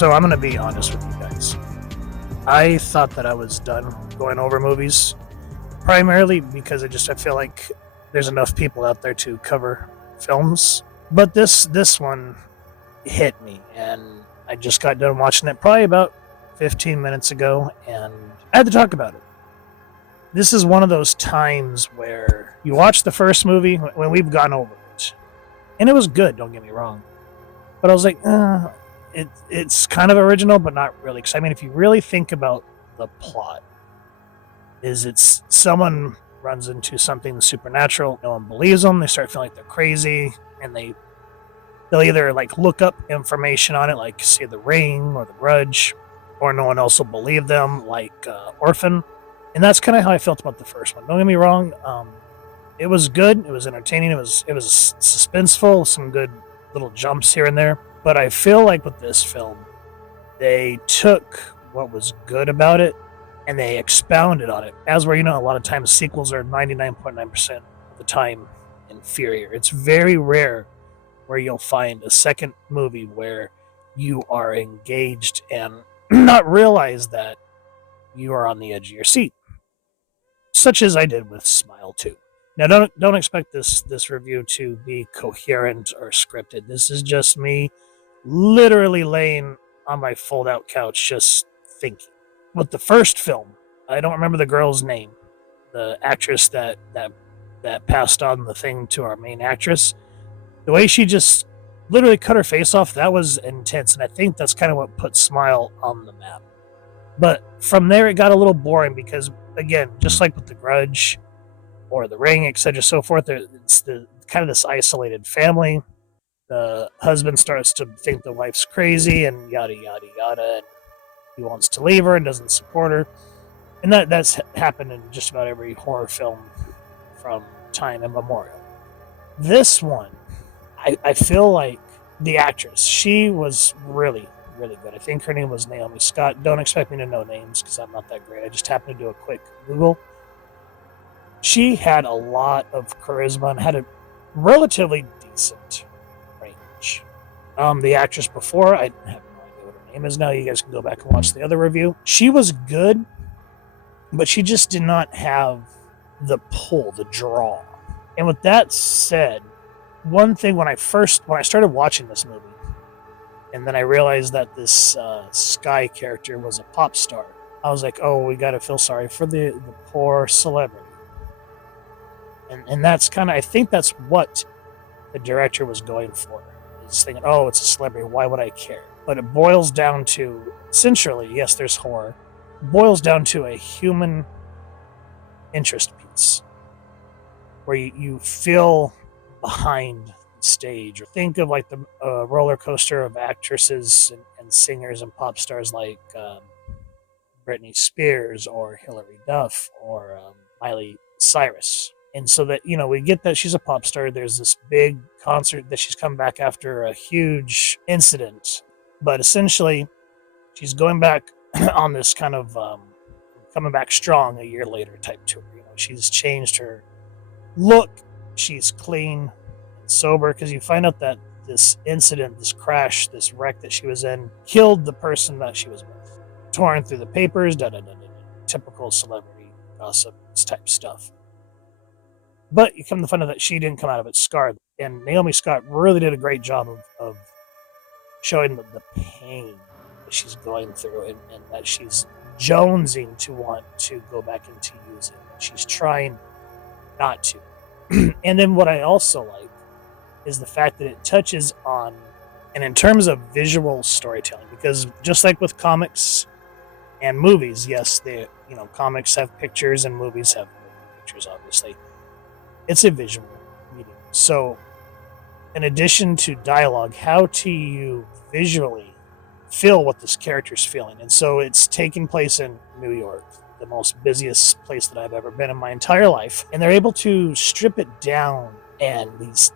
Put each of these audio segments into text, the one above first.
So I'm going to be honest with you guys. I thought that I was done going over movies, primarily because I feel like there's enough people out there to cover films. But this one hit me, and I just got done watching it probably about 15 minutes ago, and I had to talk about it. This is one of those times where you watch the first movie when we've gone over it, and it was good. Don't get me wrong, but I was like, it's kind of original, but not really. Because I mean, if you really think about the plot, it's someone runs into something supernatural. No one believes them. They start feeling like they're crazy, and they'll either like look up information on it, like say the Ring or the Grudge, or no one else will believe them, like Orphan. And that's kind of how I felt about the first one. Don't get me wrong. It was good. It was entertaining. It was suspenseful. Some good little jumps here and there. But I feel like with this film, they took what was good about it and they expounded on it. As where, a lot of times sequels are 99.9% of the time inferior. It's very rare where you'll find a second movie where you are engaged and not realize that you are on the edge of your seat, such as I did with Smile 2. Now, don't expect this review to be coherent or scripted. This is just me literally laying on my fold-out couch just thinking. With the first film, I don't remember the girl's name, the actress that passed on the thing to our main actress. The way she just literally cut her face off, that was intense, and I think that's kind of what put Smile on the map. But from there, it got a little boring because, again, just like with The Grudge or The Ring, etc., so forth, it's the kind of this isolated family. The husband starts to think the wife's crazy and yada yada yada, and he wants to leave her and doesn't support her, and that's happened in just about every horror film from time immemorial. This one, I feel like the actress, she was really really good. I think her name was Naomi Scott. Don't expect me to know names because I'm not that great. I just happened to do a quick Google. She had a lot of charisma and had a relatively decent range. The actress before, I have no idea what her name is now. You guys can go back and watch the other review. She was good, but she just did not have the pull, the draw. And with that said, one thing when I started watching this movie, and then I realized that this Sky character was a pop star, I was like, oh, we got to feel sorry for the poor celebrity. And that's kind of, I think that's what the director was going for. Is thinking, oh, it's a celebrity, why would I care? But it boils down to, essentially, yes, there's horror, boils down to a human interest piece where you feel behind stage, or think of like the roller coaster of actresses and singers and pop stars like Britney Spears or Hilary Duff or Miley Cyrus. And so that, we get that she's a pop star. There's this big concert that she's come back after a huge incident, but essentially she's going back on this kind of coming back strong a year later type tour. She's changed her look. She's clean, sober, because you find out that this incident, this crash, this wreck that she was in killed the person that she was with. Torn through the papers, typical celebrity gossip type stuff. But you come to find out that she didn't come out of it scarred. And Naomi Scott really did a great job of showing the pain that she's going through, and that she's jonesing to want to go back into using. She's trying not to. And then what I also like is the fact that it touches on, and in terms of visual storytelling, because just like with comics and movies, yes, comics have pictures and movies have pictures, obviously. It's a visual medium. So, in addition to dialogue, how do you visually feel what this character's feeling? And so it's taking place in New York, the most busiest place that I've ever been in my entire life. And they're able to strip it down, and these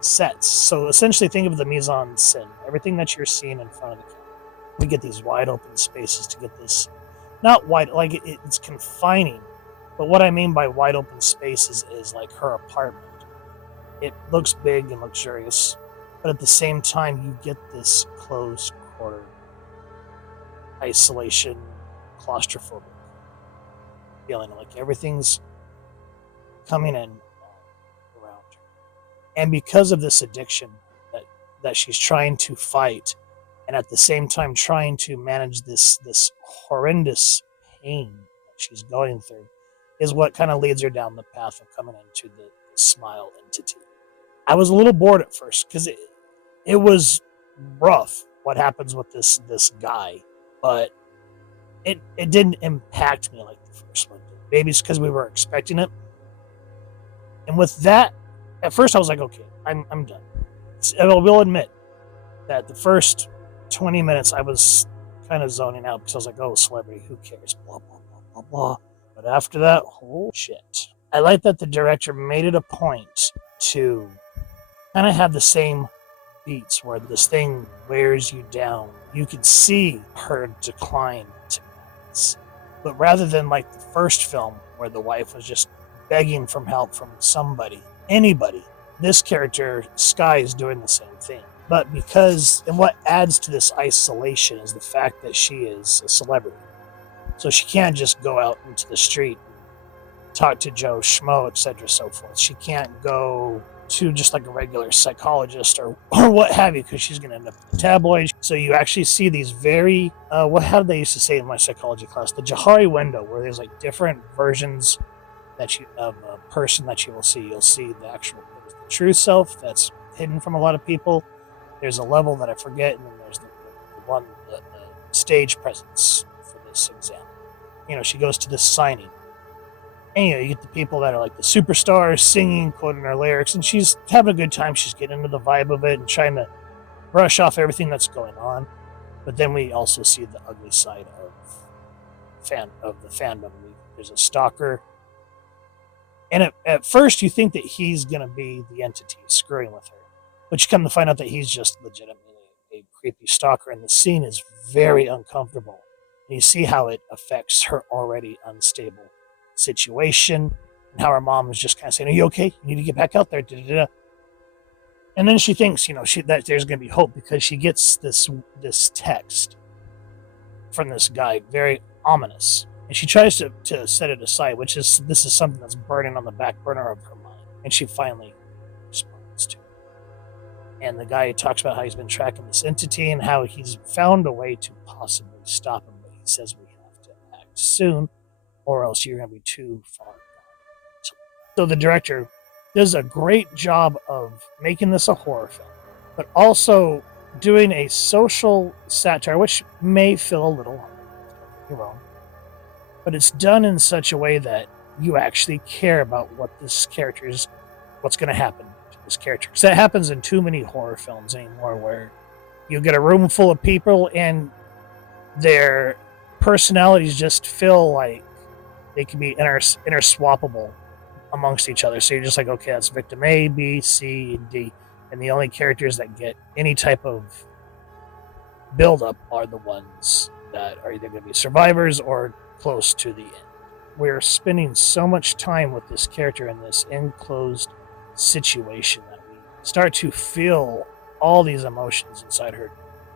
sets. So essentially think of the mise en scène, everything that you're seeing in front of the camera. We get these wide open spaces to get this, not wide, like it's confining, but what I mean by wide open spaces is like her apartment. It looks big and luxurious, but at the same time, you get this close horror, isolation, claustrophobic feeling, like everything's coming in around her. And because of this addiction that she's trying to fight, and at the same time trying to manage this horrendous pain that she's going through, is what kind of leads her down the path of coming into the smile entity. I was a little bored at first because it was rough what happens with this guy, but it didn't impact me like the first one did. Maybe it's because we were expecting it. And with that, at first I was like, okay, I'm done. I will admit that the first 20 minutes I was kind of zoning out because I was like, oh, celebrity, who cares? Blah, blah, blah, blah, blah. But after that, oh shit. I like that the director made it a point to kind of have the same beats where this thing wears you down. You can see her decline to madness. But rather than like the first film where the wife was just begging for help from somebody, anybody, this character, Sky, is doing the same thing. But because, and what adds to this isolation is the fact that she is a celebrity. So she can't just go out into the street and talk to Joe Schmo, etc., so forth. She can't go to just like a regular psychologist or what have you, because she's going to end up in the tabloids. So you actually see these very, how did they used to say in my psychology class? The Johari window, where there's like different versions of a person that you will see. You'll see the true self that's hidden from a lot of people. There's a level that I forget, and then there's the stage presence for this exam. She goes to this signing, and you get the people that are like the superstars singing, quoting her lyrics, and she's having a good time. She's getting into the vibe of it and trying to brush off everything that's going on. But then we also see the ugly side of the fandom. There's a stalker. And at first, you think that he's going to be the entity screwing with her. But you come to find out that he's just legitimately a creepy stalker. And the scene is very uncomfortable. And you see how it affects her already unstable situation. And how her mom is just kind of saying, are you okay? You need to get back out there. Da-da-da. And then she thinks, that there's going to be hope because she gets this text from this guy, very ominous. And she tries to set it aside, this is something that's burning on the back burner of her mind. And she finally responds to it. And the guy talks about how he's been tracking this entity and how he's found a way to possibly stop him. But he says we have to act soon or else you're going to be too far gone. So the director does a great job of making this a horror film, but also doing a social satire, which may feel a little hard. Don't get me wrong. But it's done in such a way that you actually care about what's going to happen to this character. Because that happens in too many horror films anymore, where you get a room full of people and their personalities just feel like they can be interswappable amongst each other. So you're just like, okay, that's victim A, B, C, and D. And the only characters that get any type of build-up are the ones that are either going to be survivors or close to the end. We're spending so much time with this character in this enclosed situation that we start to feel all these emotions inside her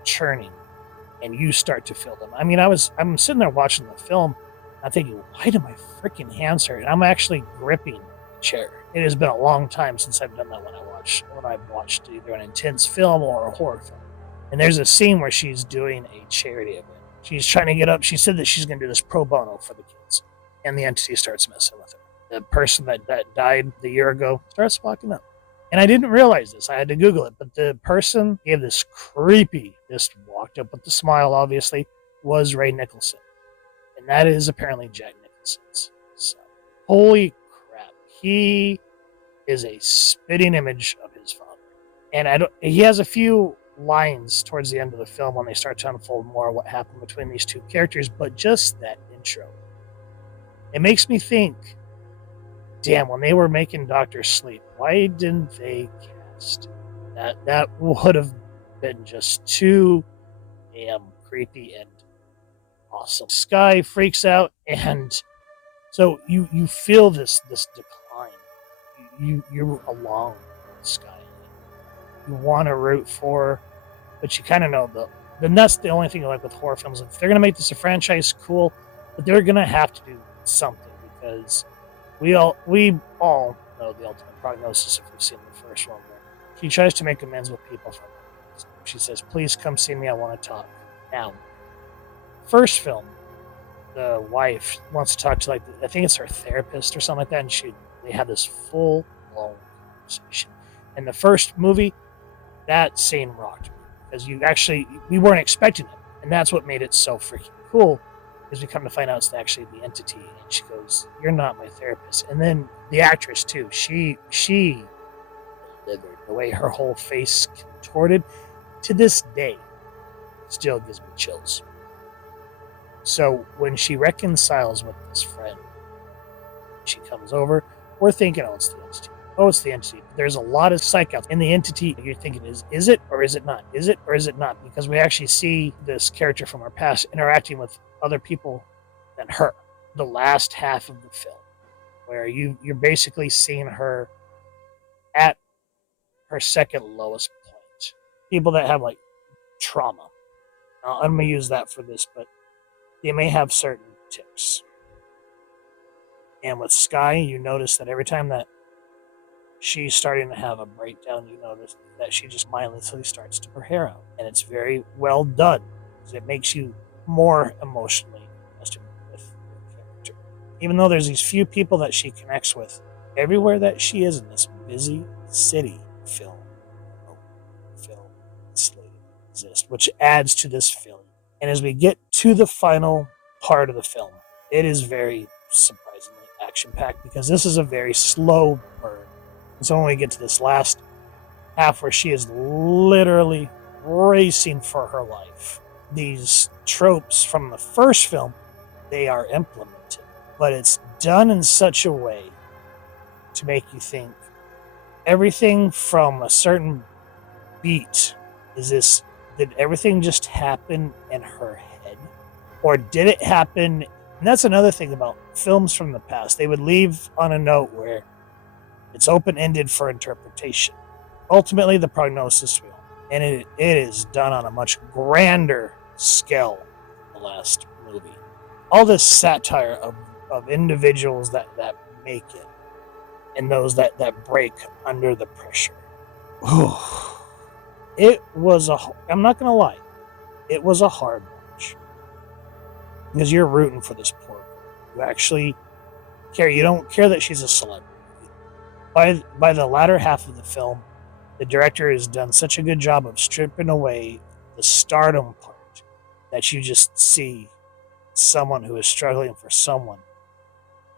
churning, and you start to feel them. I mean, I'm sitting there watching the film, I'm thinking, why do my freaking hands hurt? And I'm actually gripping the chair. It has been a long time since I've done that when I've watched either an intense film or a horror film. And there's a scene where she's doing a charity event. She's trying to get up. She said that she's going to do this pro bono for the kids. And the entity starts messing with her. The person that died the year ago starts walking up. And I didn't realize this. I had to Google it. But the person gave this creepy, just walked up with the smile, obviously, was Ray Nicholson. And that is apparently Jack Nicholson's. So, holy crap. He is a spitting image of his father. And he has a few lines towards the end of the film when they start to unfold more what happened between these two characters, but just that intro, it makes me think, damn, when they were making Dr. Sleep, why didn't they cast that would have been just too damn creepy and awesome. Sky freaks out, and so you feel this decline. You're along with Sky. You want to root for her, but you kind of know then that's the only thing I like with horror films. If they're going to make this a franchise, cool, but they're going to have to do something, because we all know the ultimate prognosis if we've seen the first one. Where she tries to make amends with people from it. She says, "Please come see me. I want to talk." Now, first film, the wife wants to talk to, like, I think it's her therapist or something like that, and they have this full blown conversation. In the first movie, that scene rocked me, because we weren't expecting it, and that's what made it so freaking cool. Is we come to find out it's actually the entity, and she goes, "You're not my therapist." And then the actress too, she delivered the way her whole face contorted. To this day, still gives me chills. So when she reconciles with this friend, she comes over. We're thinking, "Oh, it's the entity. Oh, it's the entity." There's a lot of psych out in the entity. You're thinking, is it or is it not? Is it or is it not? Because we actually see this character from our past interacting with other people than her. The last half of the film, where you're basically seeing her at her second lowest point. People that have, like, trauma. I'm gonna use that for this, but they may have certain tics. And with Sky, you notice that every time that she's starting to have a breakdown, you notice that she just mindlessly starts to her hair out. And it's very well done, because it makes you more emotionally invested with your character. Even though there's these few people that she connects with, everywhere that she is in this busy city, film slated to exist, which adds to this feeling. And as we get to the final part of the film, it is very surprisingly action-packed, because this is a very slow burn. So when we get to this last half, where she is literally racing for her life, these tropes from the first film, they are implemented, but it's done in such a way to make you think everything from a certain beat did everything just happen in her head, or did it happen? And that's another thing about films from the past. They would leave on a note where it's open-ended for interpretation. Ultimately, the prognosis will. And it is done on a much grander scale than the last movie. All this satire of individuals that make it, and those that break under the pressure. It was I'm not going to lie, it was a hard watch. Because you're rooting for this poor girl. You actually care. You don't care that she's a celebrity. By the latter half of the film, the director has done such a good job of stripping away the stardom part, that you just see someone who is struggling for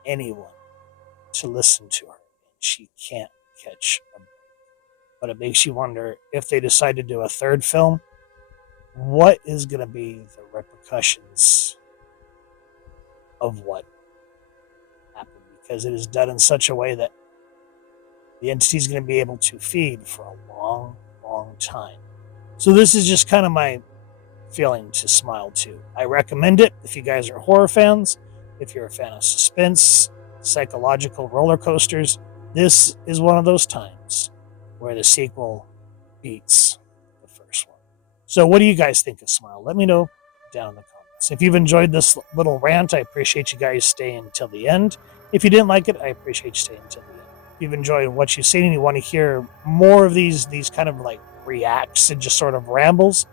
anyone, to listen to her. And she can't catch a break. But it makes you wonder, if they decide to do a third film, what is going to be the repercussions of what happened? Because it is done in such a way that the entity is going to be able to feed for a long, long time. So this is just kind of my feeling to Smile 2. I recommend it if you guys are horror fans. If you're a fan of suspense, psychological roller coasters, this is one of those times where the sequel beats the first one. So what do you guys think of Smile? Let me know down in the comments. If you've enjoyed this little rant, I appreciate you guys staying until the end. If you didn't like it, I appreciate you staying until the end. If you've enjoyed what you've seen and you want to hear more of these kind of like reacts and just sort of rambles,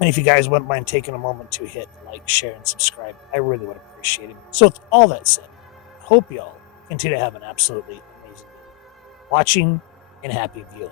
and if you guys wouldn't mind taking a moment to hit like, share, and subscribe, I really would appreciate it. So with all that said, hope y'all continue to have an absolutely amazing day watching, and happy viewing.